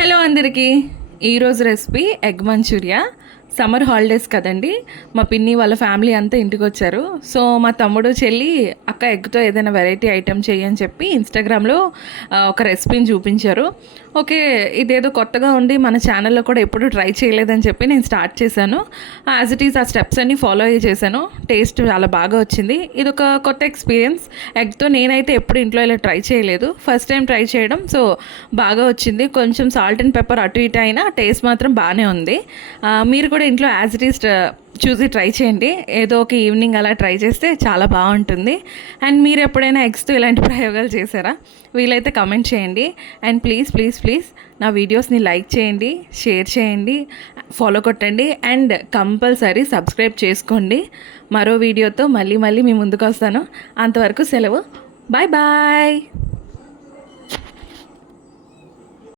Hello అందరికీ. ఈరోజు recipe egg manchurian. Summer holidays కదండి, మా పిన్ని వాళ్ళ ఫ్యామిలీ అంతా ఇంటికి వచ్చారు. సో మా తమ్ముడు చెల్లి అక్క ఎగ్తో ఏదైనా వెరైటీ ఐటెం చేయని చెప్పి ఇన్స్టాగ్రామ్లో ఒక రెసిపీని చూపించారు. ఓకే, ఇదేదో కొత్తగా ఉండి మన ఛానల్లో కూడా ఎప్పుడూ ట్రై చేయలేదని చెప్పి నేను స్టార్ట్ చేశాను. యాజ్ ఇట్ ఈస్ ఆ స్టెప్స్ అన్నీ ఫాలో అయ్యి చేశాను. టేస్ట్ చాలా బాగా వచ్చింది. ఇది ఒక కొత్త ఎక్స్పీరియన్స్. ఎగ్తో నేనైతే ఎప్పుడు ఇంట్లో ఇలా ట్రై చేయలేదు, ఫస్ట్ టైం ట్రై చేయడం. సో బాగా వచ్చింది. కొంచెం సాల్ట్ అండ్ పెప్పర్ అటు ఇటు అయినా టేస్ట్ మాత్రం బాగానే ఉంది. మీరు కూడా ఇంట్లో యాజ్ ఇట్ ఈస్ చూసి ట్రై చేయండి. ఏదో ఒక ఈవినింగ్ అలా ట్రై చేస్తే చాలా బాగుంటుంది. అండ్ మీరు ఎప్పుడైనా ఎగ్స్తో ఇలాంటి ప్రయోగాలు చేశారా? వీలైతే కమెంట్ చేయండి. అండ్ ప్లీజ్ నా వీడియోస్ని లైక్ చేయండి, షేర్ చేయండి, ఫాలో కొట్టండి అండ్ కంపల్సరీ సబ్స్క్రైబ్ చేసుకోండి. మరో వీడియోతో మళ్ళీ మీ ముందుకు వస్తాను. అంతవరకు సెలవు. బాయ్.